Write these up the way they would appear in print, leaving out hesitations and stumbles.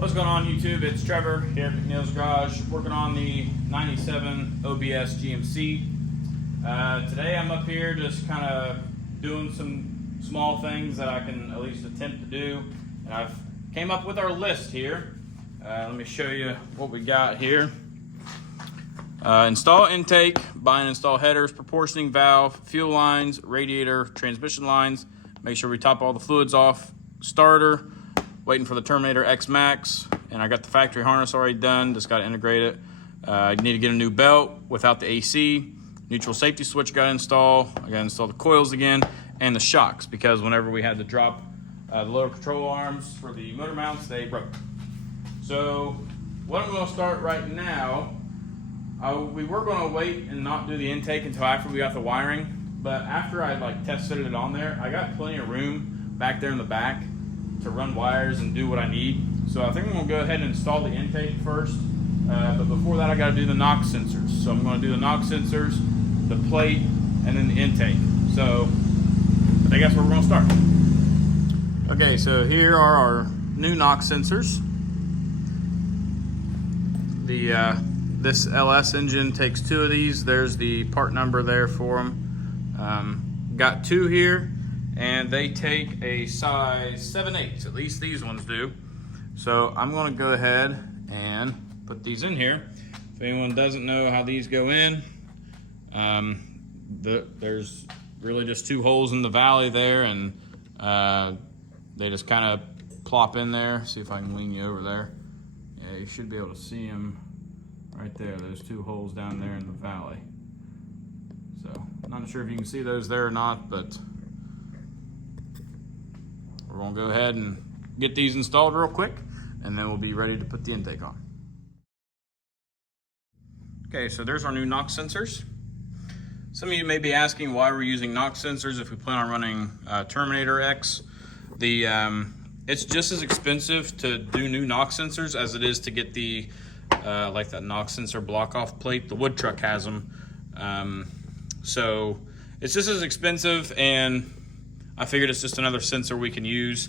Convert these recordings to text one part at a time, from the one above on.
What's going on YouTube? It's Trevor here at McNeil's Garage working on the 97 OBS GMC. Today I'm up here just kind of doing some small things that I can at least attempt to do. And I've came up with our list here. Let me show you what we got here. Install intake, buy and install headers, proportioning valve, fuel lines, radiator, transmission lines. Make sure we top all the fluids off. Starter, waiting for the Terminator X Max, and I got the factory harness already done, just got to integrate it. I need to get a new belt without the AC. Neutral safety switch got to install. I got to install the coils again and the shocks, because whenever we had to drop the lower control arms for the motor mounts, they broke. So what I'm going to start right now, we were going to wait and not do the intake until after we got the wiring, but after I tested it on there, I got plenty of room back there in the back to run wires and do what I need. So I think I'm gonna go ahead and install the intake first, but before that I gotta do the NOx sensors. So I'm gonna do the NOx sensors, the plate, and then the intake. So I think that's where we're gonna start. Okay, so here are our new NOx sensors. This LS engine takes 2 of these. There's the part number there for them. Got 2 here, and they take a size 7/8, at least these ones do. So I'm gonna go ahead and put these in here. If anyone doesn't know how these go in, there's really just 2 holes in the valley there, and they just kind of plop in there. See if I can lean you over there. Yeah, you should be able to see them right there. Those 2 holes down there in the valley. So I'm not sure if you can see those there or not, but we're gonna go ahead and get these installed real quick, and then we'll be ready to put the intake on. Okay, so there's our new NOx sensors. Some of you may be asking why we're using NOx sensors if we plan on running Terminator X. It's just as expensive to do new NOx sensors as it is to get the like that NOx sensor block off plate. The wood truck has them. So it's just as expensive, and I figured it's just another sensor we can use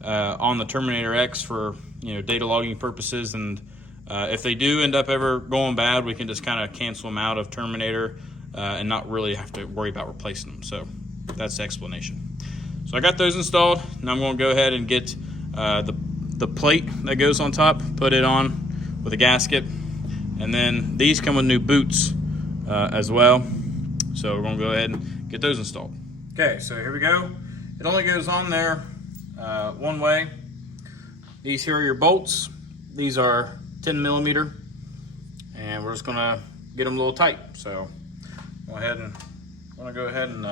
on the Terminator X for data logging purposes, and if they do end up ever going bad, we can just kind of cancel them out of Terminator and not really have to worry about replacing them. So that's the explanation. So I got those installed. Now I'm going to go ahead and get the plate that goes on top, put it on with a gasket, and then these come with new boots as well. So we're going to go ahead and get those installed. Okay, so here we go. It only goes on there one way. These here are your bolts. These are 10 millimeter, and we're just gonna get them a little tight. So I'm gonna go ahead and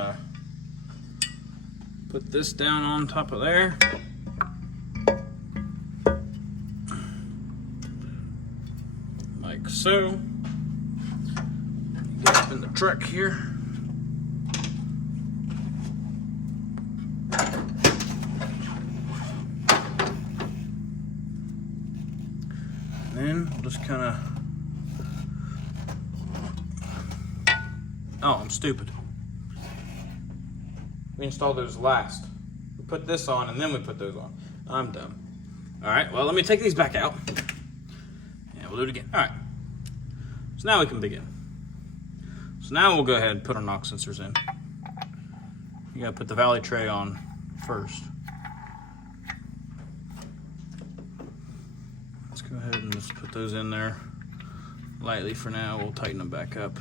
put this down on top of there. Like so. Get up in the truck here. Then we'll just kind of, oh, I'm stupid. We installed those last. We put this on and then we put those on. I'm dumb. All right, well, let me take these back out. And we'll do it again. All right, so now we can begin. So now we'll go ahead and put our NOx sensors in. You gotta put the valley tray on first. Let's go ahead and just put those in there lightly for now. We'll tighten them back up.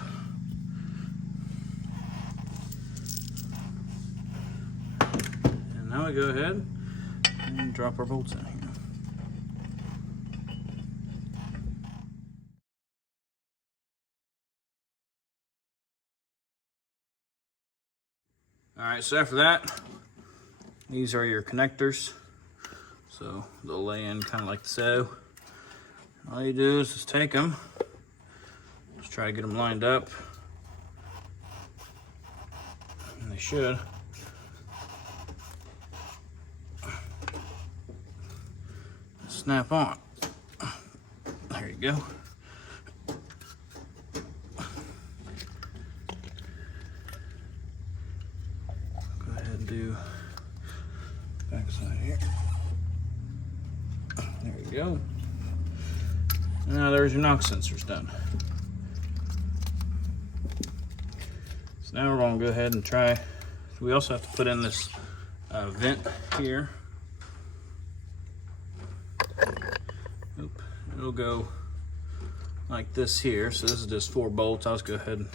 And now we go ahead and drop our bolts in here. All right, so after that, these are your connectors. So they'll lay in kind of like so. All you do is just take them, just try to get them lined up, and they should. Snap on. There you go. Go ahead and do backside here. There you go. Now there's your knock sensors done. So now we're gonna go ahead and try. We also have to put in this vent here. Oop. It'll go like this here. So this is just 4 bolts. I'll just go ahead and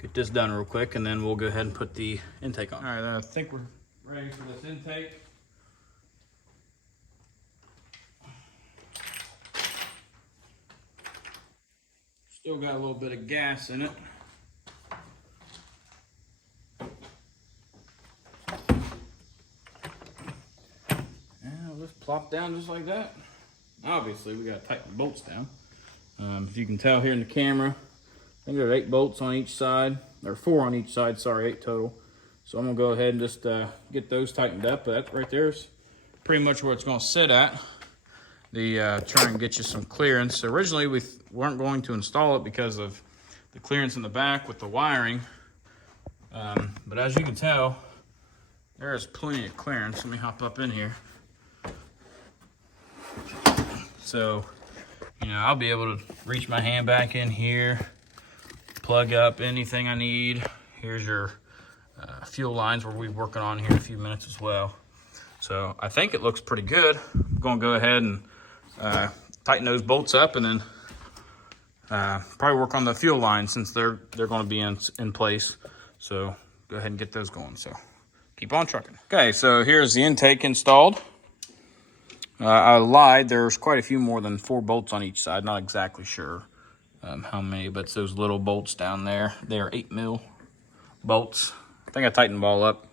get this done real quick, and then we'll go ahead and put the intake on. All right, I think we're ready for this intake. Still got a little bit of gas in it. And I'll just plop down just like that. Obviously, we gotta tighten the bolts down. If you can tell here in the camera, I think there are 8 bolts on each side, or 4 on each side, sorry, 8 total. So I'm gonna go ahead and just get those tightened up. But that right there is pretty much where it's gonna sit at. Try and get you some clearance. So originally we weren't going to install it because of the clearance in the back with the wiring. But as you can tell, there is plenty of clearance. Let me hop up in here. So, you know, I'll be able to reach my hand back in here, plug up anything I need. Here's your fuel lines we'll be working on here in a few minutes as well. So I think it looks pretty good. I'm gonna go ahead and tighten those bolts up, and then probably work on the fuel lines since they're going to be in place. So go ahead and get those going. So keep on trucking. Okay, so here's the intake installed. I lied. There's quite a few more than 4 bolts on each side. Not exactly sure how many, but it's those little bolts down there. They are 8mm bolts. I think I tightened them all up.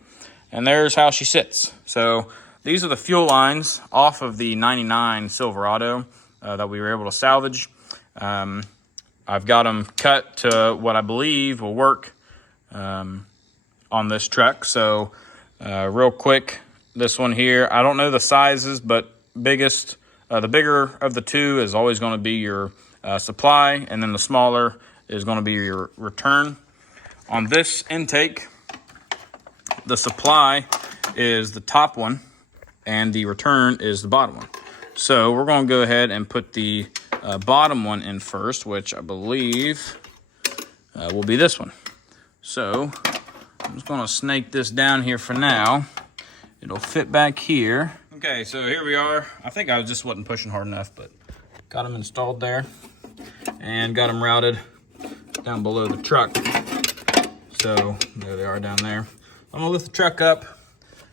And there's how she sits. So these are the fuel lines off of the 99 Silverado that we were able to salvage. I've got them cut to what I believe will work on this truck. So real quick, this one here, I don't know the sizes, but the bigger of the two is always going to be your supply, and then the smaller is going to be your return. On this intake, the supply is the top one, and the return is the bottom one. So we're going to go ahead and put the bottom one in first, which I believe will be this one. So I'm just going to snake this down here for now. It'll fit back here. Okay, so here we are. I think I just wasn't pushing hard enough, but got them installed there and got them routed down below the truck. So there they are down there. I'm gonna lift the truck up,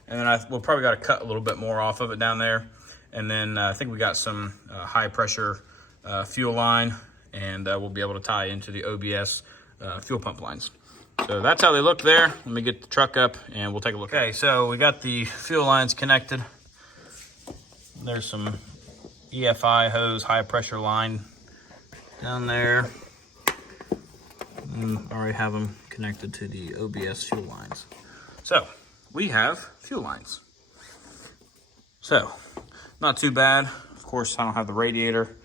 and then we'll probably got to cut a little bit more off of it down there. And then I think we got some high pressure fuel line, and we'll be able to tie into the OBS fuel pump lines. So that's how they look there. Let me get the truck up and we'll take a look. Okay, so we got the fuel lines connected. There's some EFI hose, high pressure line down there. And I already have them connected to the OBS fuel lines. So we have fuel lines. So not too bad. Of course, I don't have the radiator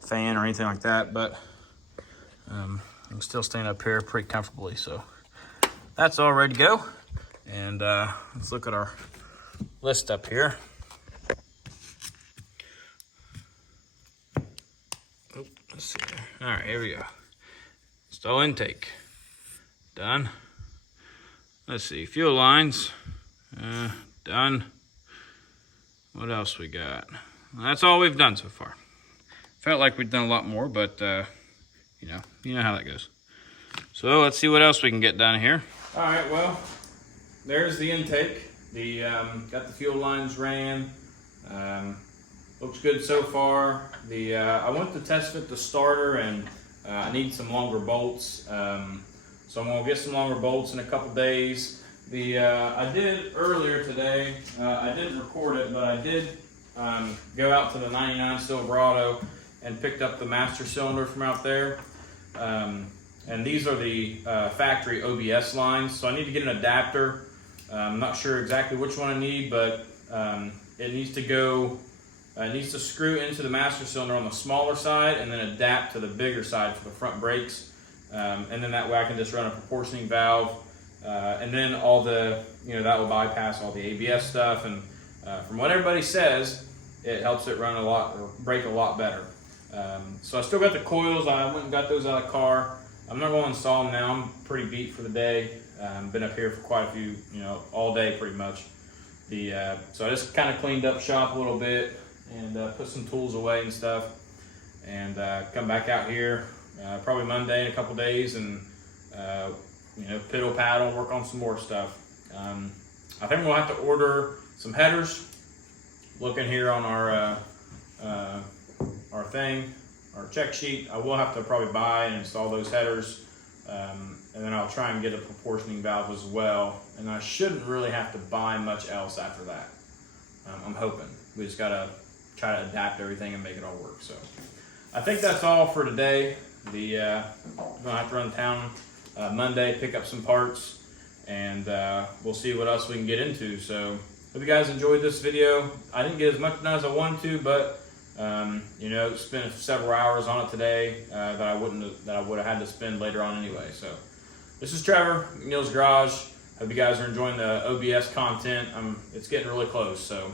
fan or anything like that, but I'm still staying up here pretty comfortably. So that's all ready to go. And let's look at our list up here. Oh, let's see there. All right, here we go. Install intake. Done. Let's see, fuel lines. Done. What else we got? Well, that's all we've done so far. Felt like we'd done a lot more, but you know how that goes. So let's see what else we can get done here. All right, well, there's the intake. Got the fuel lines ran. Looks good so far. I went to test fit the starter, and I need some longer bolts. So I'm gonna get some longer bolts in a couple days. I did earlier today, I didn't record it, but I did go out to the 99 Silverado and picked up the master cylinder from out there. And these are the factory OBS lines. So I need to get an adapter. I'm not sure exactly which one I need, but it needs to screw into the master cylinder on the smaller side and then adapt to the bigger side for the front brakes. And then that way I can just run a proportioning valve. And then all that will bypass all the ABS stuff. And from what everybody says, it helps it run a lot, or brake a lot better. So I still got the coils. I went and got those out of the car. I'm not going to install them now. I'm pretty beat for the day. Been up here for quite a few, all day pretty much. So I just kind of cleaned up shop a little bit and put some tools away and stuff, and come back out here probably Monday in a couple days, and piddle paddle, work on some more stuff. I think we'll have to order some headers. Looking here on our check sheet, I will have to probably buy and install those headers, and then I'll try and get a proportioning valve as well. And I shouldn't really have to buy much else after that. I'm hoping. We just gotta try to adapt everything and make it all work. So I think that's all for today. I'm gonna have to run town Monday, pick up some parts, and we'll see what else we can get into. So hope you guys enjoyed this video. I didn't get as much done as I wanted to, but spent several hours on it today that I would have had to spend later on anyway. So this is Trevor, McNeil's Garage. Hope you guys are enjoying the OBS content. It's getting really close, so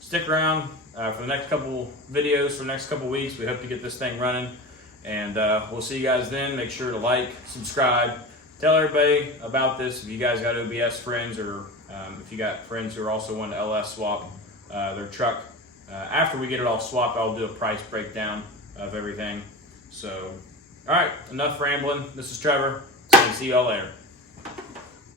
stick around for the next couple videos for the next couple weeks. We hope to get this thing running, and we'll see you guys then. Make sure to like, subscribe, tell everybody about this if you guys got OBS friends, or if you got friends who are also wanting to LS swap their truck. After we get it all swapped, I'll do a price breakdown of everything. So, all right, enough rambling. This is Trevor. See y'all later.